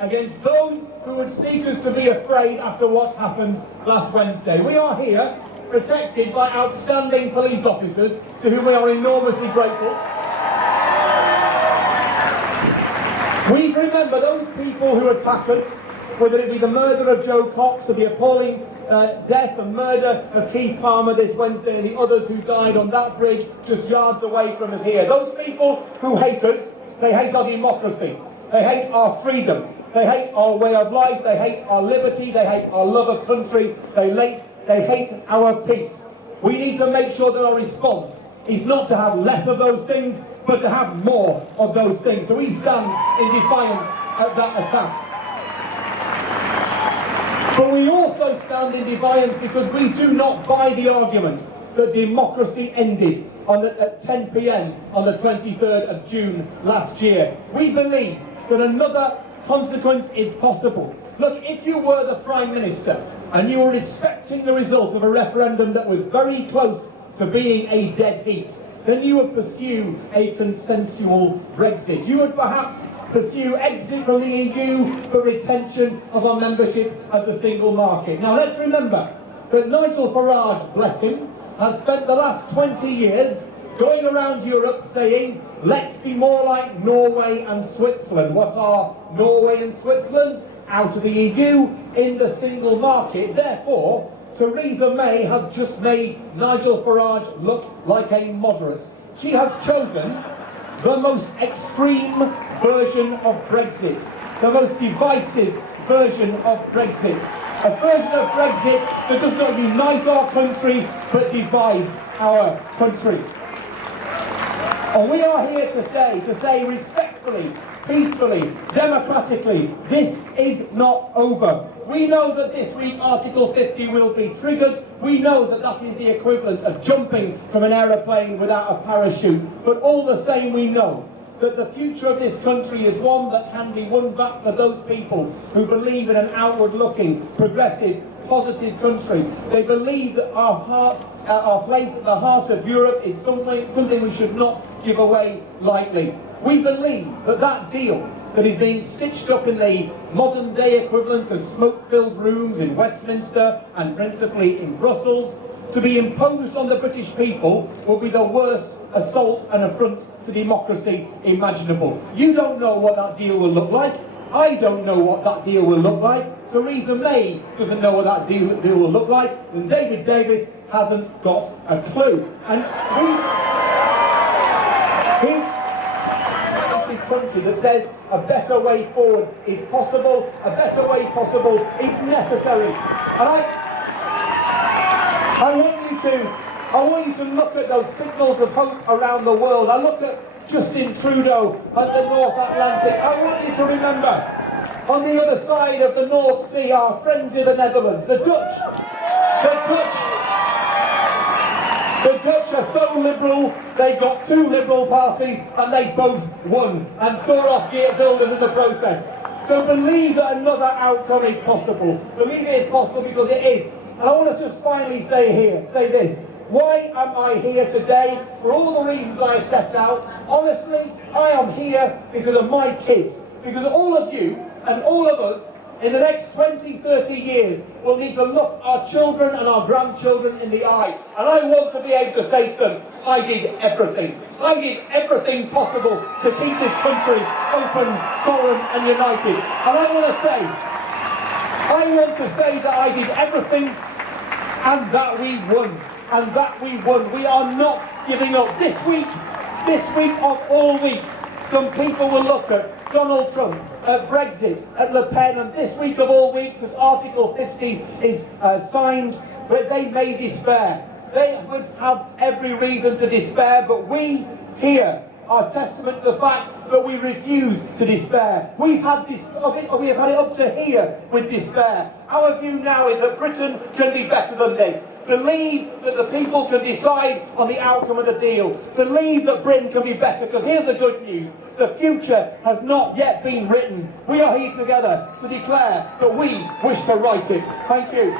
against those who would seek us to be afraid after what happened last Wednesday. We are here protected by outstanding police officers to whom we are enormously grateful. We remember those people who attack us, whether it be the murder of Joe Cox or the appalling death and murder of Keith Palmer this Wednesday and the others who died on that bridge just yards away from us here. Those people who hate us, they hate our democracy, they hate our freedom, they hate our way of life, they hate our liberty, they hate our love of country, they hate our peace. We need to make sure that our response is not to have less of those things, but to have more of those things. So we stand in defiance of that attack. But we also stand in defiance because we do not buy the argument that democracy ended at 10 p.m. on the 23rd of June last year. We believe that another consequence is possible. Look, if you were the Prime Minister and you were respecting the result of a referendum that was very close to being a dead heat, then you would pursue a consensual Brexit. You would perhaps pursue exit from the EU for retention of our membership of the single market. Now let's remember that Nigel Farage, bless him, has spent the last 20 years going around Europe saying, let's be more like Norway and Switzerland. What are Norway and Switzerland? Out of the EU, in the single market. Therefore, Theresa May has just made Nigel Farage look like a moderate. She has chosen the most extreme version of Brexit, the most divisive version of Brexit, a version of Brexit that does not unite our country but divides our country. And we are here to say respectfully, peacefully, democratically, this is not over. We know that this week Article 50 will be triggered. We know that that is the equivalent of jumping from an aeroplane without a parachute. But all the same, we know that the future of this country is one that can be won back for those people who believe in an outward-looking, progressive, positive country. They believe that our place at the heart of Europe is something we should not give away lightly. We believe that that deal that is being stitched up in the modern-day equivalent of smoke-filled rooms in Westminster and principally in Brussels, to be imposed on the British people will be the worst assault and affront to democracy imaginable. You don't know what that deal will look like. I don't know what that deal will look like. Theresa May doesn't know what that deal will look like. And David Davis hasn't got a clue. And country that says a better way forward is possible, a better way possible is necessary. And I want you to look at those signals of hope around the world. I look at Justin Trudeau at the North Atlantic. I want you to remember, on the other side of the North Sea, our friends in the Netherlands, the Dutch are so liberal, they got two liberal parties and they both won and saw off Geert Wilders in the process. So believe that another outcome is possible. Believe it is possible because it is. And I want to just finally say this. Why am I here today? For all the reasons I have set out. Honestly, I am here because of my kids. Because all of you and all of us in the next 20, 30 years will need to look our children and our grandchildren in the eye. And I want to be able to say to them, I did everything. I did everything possible to keep this country open, tolerant and united. And I want to say that I did everything and that we won. And that we won. We are not giving up. This week of all weeks, some people will look at Donald Trump, at Brexit, at Le Pen, and this week of all weeks, as Article 50 is signed, but they may despair. They would have every reason to despair, but we here are testament to the fact that we refuse to despair. We have had it up to here with despair. Our view now is that Britain can be better than this. Believe that the people can decide on the outcome of the deal. Believe that Britain can be better, because here's the good news. The future has not yet been written. We are here together to declare that we wish to write it. Thank you.